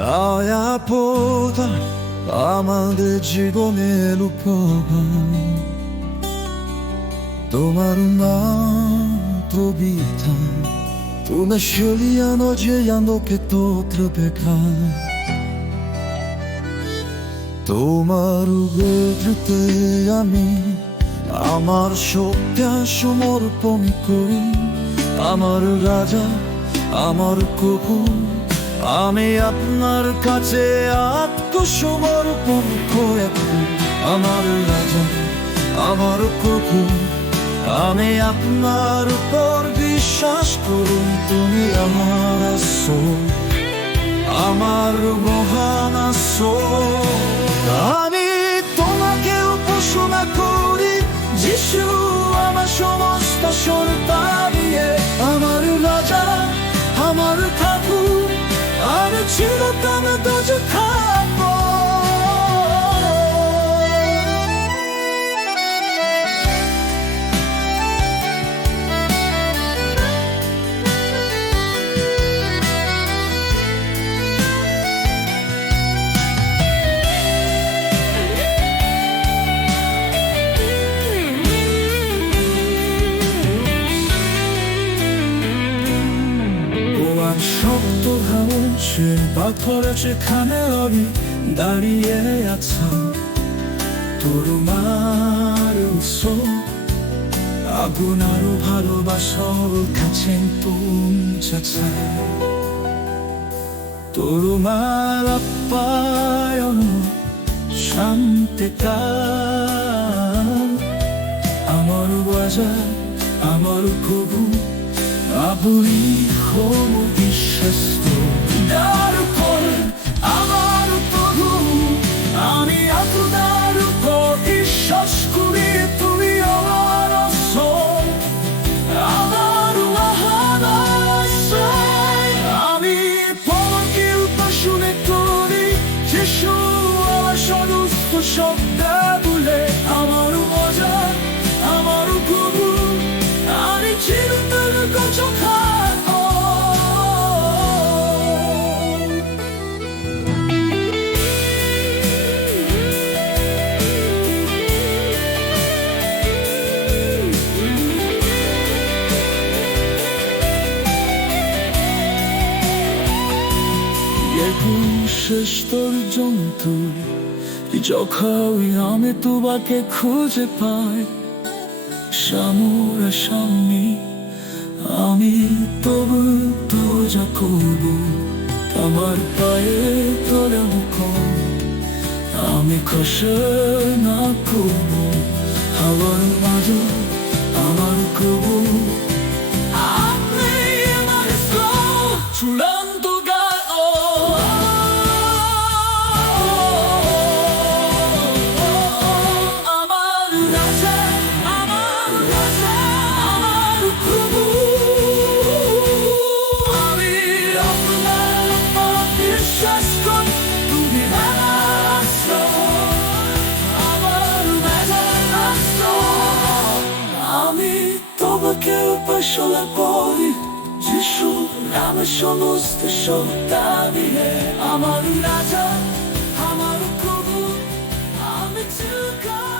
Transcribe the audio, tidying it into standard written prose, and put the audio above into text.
আয়াপোতা আমাদের জীবনের উপহার, তোমার নাম Provita, una scegliano girando che potrebbe তোমার উপরে আমি আমার শক্তি সমর্পণ করি, আমার রাজা আমার প্রভু, আমি আপনার কাছে আত্মসমর্পণ করে। আমার রাজা আমার প্রভু, আমি আপনার উপর বিশ্বাস করুন, তুমি আমার আশ্রয়, আমার মহান আশ্রয়। আমি তোমাকে উপাসনা করি যিশু, আমার সমস্ত সত্তা দিয়ে, আমার রাজা আমার ঠাকুর, আমি চিরকাল দোজে থাকবো। শক্ত হাওয়ার পাথরে সেখানে আমি দাঁড়িয়ে আছি, তোমার আগুন আরো ভালোবাসার কাছে পৌঁছেছে, তোমার আপ্যায়ন শান্তিটা আমার বাজার, আমার প্রভু, আপনি হন বিশ্বস্ত। তার উপর আমার প্রভু, আমি আপনার উপর বিশ্বাস করি, তুমি আমার আশ্রয়, আমার মহান আশ্রয়। আমি তোমাকে উপাসনা করি যিশু, আমার সমস্ত সত্তা বলে, আমার মজা আমার প্রভু, আমি চিরকাল কাছে থাকবো। শেষ পর্যন্ত যখন আমি তোমাকে খুঁজে পাই, সামনাসামনি আমি তবু পূজা করব, আমার পায়ে তোলা মুখ আমি ঘোষণা করব, আমার মাঝে আমার প্রভু, আপনি আমার চূড়ান্ত উপাসনা করি যিশু, আমার সমস্ত সত্তা দিয়ে, আমার রাজা আমার প্রভু, আমি চিরকাল